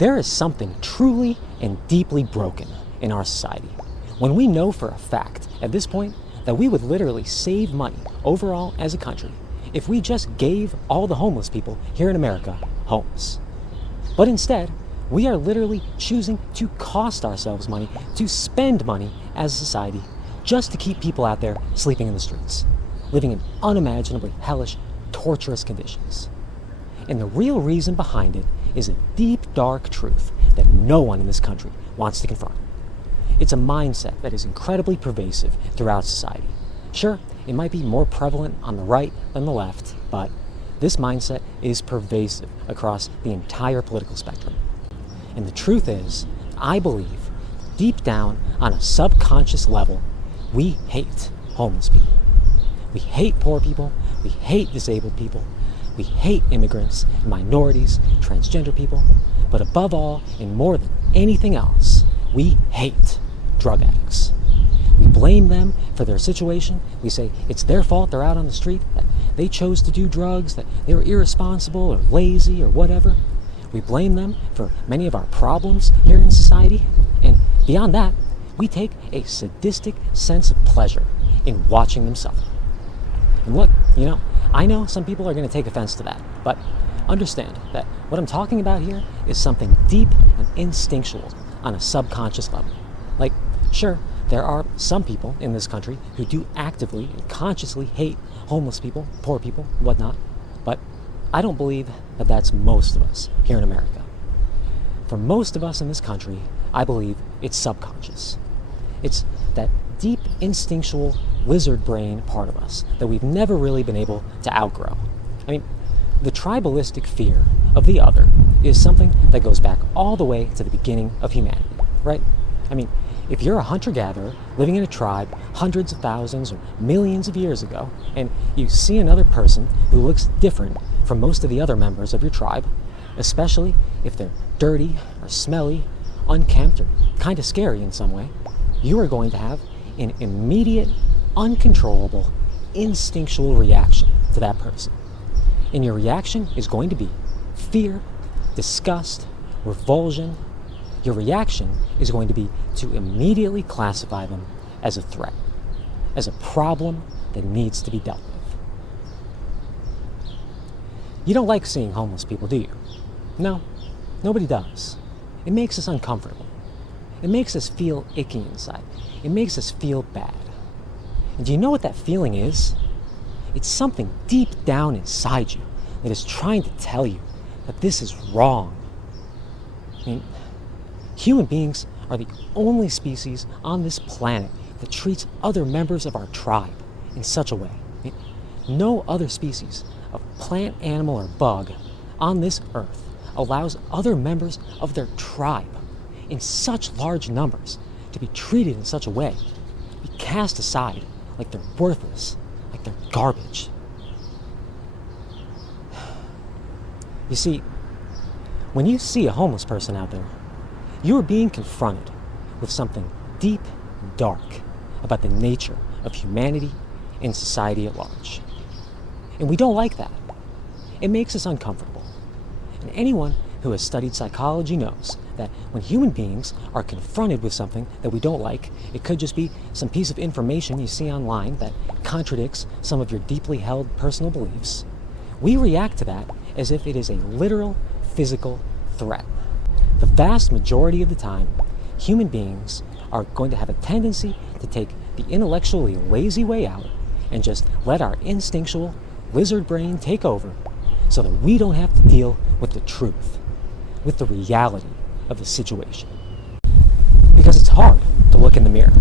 There is something truly and deeply broken in our society when we know for a fact at this point that we would literally save money overall as a country if we just gave all the homeless people here in America homes. But instead, we are literally choosing to cost ourselves money, to spend money as a society, just to keep people out there sleeping in the streets, living in unimaginably hellish, torturous conditions. And the real reason behind it is a deep, dark truth that no one in this country wants to confront. It's a mindset that is incredibly pervasive throughout society. Sure, it might be more prevalent on the right than the left, but this mindset is pervasive across the entire political spectrum. And the truth is, I believe, deep down on a subconscious level, we hate homeless people. We hate poor people, we hate disabled people, we hate immigrants, minorities, transgender people, but above all, and more than anything else, we hate drug addicts. We blame them for their situation. We say it's their fault they're out on the street, that they chose to do drugs, that they were irresponsible or lazy or whatever. We blame them for many of our problems here in society. And beyond that, we take a sadistic sense of pleasure in watching them suffer. And look, I know some people are going to take offense to that, but understand that what I'm talking about here is something deep and instinctual on a subconscious level. Like, sure, there are some people in this country who do actively and consciously hate homeless people, poor people, whatnot, but I don't believe that that's most of us here in America. For most of us in this country, I believe it's subconscious. It's that deep instinctual lizard brain part of us that we've never really been able to outgrow. I mean, the tribalistic fear of the other is something that goes back all the way to the beginning of humanity, right? I mean, if you're a hunter-gatherer living in a tribe hundreds of thousands or millions of years ago, and you see another person who looks different from most of the other members of your tribe, especially if they're dirty or smelly, unkempt, or kind of scary in some way, you are going to have an immediate, uncontrollable, instinctual reaction to that person. And your reaction is going to be fear, disgust, revulsion. Your reaction is going to be to immediately classify them as a threat, as a problem that needs to be dealt with. You don't like seeing homeless people, do you? No, nobody does. It makes us uncomfortable. It makes us feel icky inside. It makes us feel bad. And do you know what that feeling is? It's something deep down inside you that is trying to tell you that this is wrong. I mean, human beings are the only species on this planet that treats other members of our tribe in such a way. I mean, no other species of plant, animal, or bug on this earth allows other members of their tribe in such large numbers to be treated in such a way, be cast aside like they're worthless, like they're garbage. You see, when you see a homeless person out there, you are being confronted with something deep and dark about the nature of humanity and society at large. And we don't like that. It makes us uncomfortable. And anyone who has studied psychology knows that when human beings are confronted with something that we don't like, it could just be some piece of information you see online that contradicts some of your deeply held personal beliefs, we react to that as if it is a literal physical threat. The vast majority of the time, human beings are going to have a tendency to take the intellectually lazy way out and just let our instinctual lizard brain take over so that we don't have to deal with the truth, with the reality of the situation. Because it's hard to look in the mirror.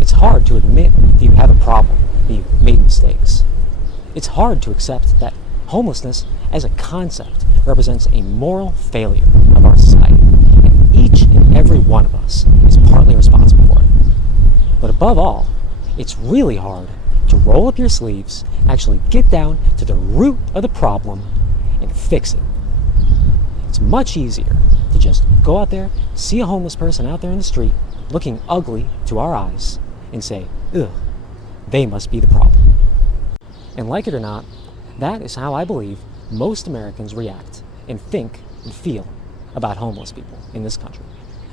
It's hard to admit that you have a problem, that you've made mistakes. It's hard to accept that homelessness as a concept represents a moral failure of our society, and each and every one of us is partly responsible for it. But above all, it's really hard to roll up your sleeves, actually get down to the root of the problem, and fix it. It's much easier to just go out there, see a homeless person out there in the street, looking ugly to our eyes, and say, ugh, they must be the problem. And like it or not, that is how I believe most Americans react and think and feel about homeless people in this country,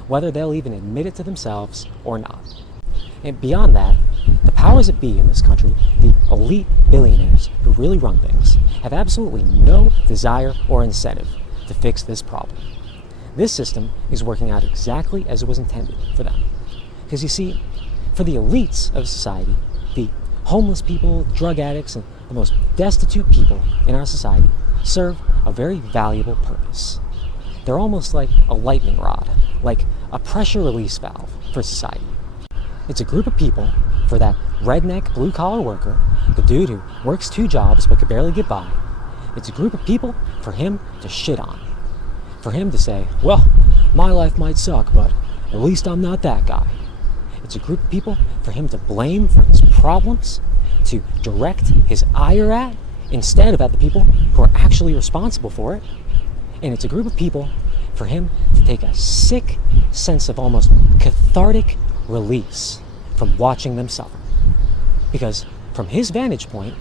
whether they'll even admit it to themselves or not. And beyond that, the powers that be in this country, the elite billionaires who really run things, have absolutely no desire or incentive to fix this problem. This system is working out exactly as it was intended for them. Because you see, for the elites of society, the homeless people, drug addicts, and the most destitute people in our society serve a very valuable purpose. They're almost like a lightning rod, like a pressure release valve for society. It's a group of people for that redneck blue-collar worker, the dude who works 2 jobs but could barely get by. It's a group of people for him to shit on. For him to say, well, my life might suck, but at least I'm not that guy. It's a group of people for him to blame for his problems, to direct his ire at, instead of at the people who are actually responsible for it. And it's a group of people for him to take a sick sense of almost cathartic release from watching them suffer. Because from his vantage point,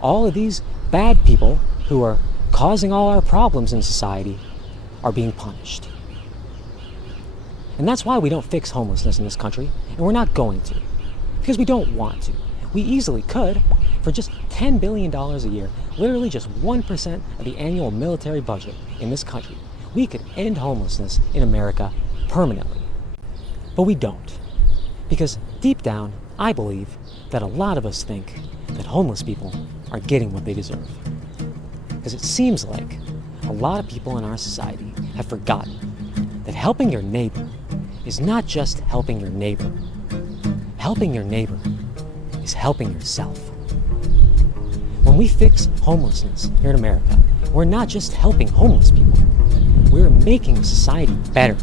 all of these bad people who are causing all our problems in society are being punished. And that's why we don't fix homelessness in this country, and we're not going to. Because we don't want to. We easily could. For just $10 billion a year, literally just 1% of the annual military budget in this country, we could end homelessness in America permanently. But we don't. Because deep down, I believe that a lot of us think that homeless people are getting what they deserve. Because it seems like a lot of people in our society have forgotten that helping your neighbor is not just helping your neighbor. Helping your neighbor is helping yourself. When we fix homelessness here in America, we're not just helping homeless people. We're making society better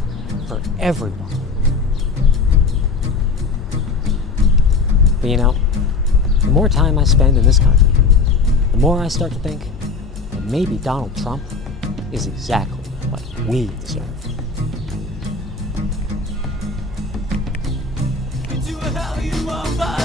for everyone. But you know, the more time I spend in this country, the more I start to think that maybe Donald Trump is exactly what we deserve. Into a hell you won't find.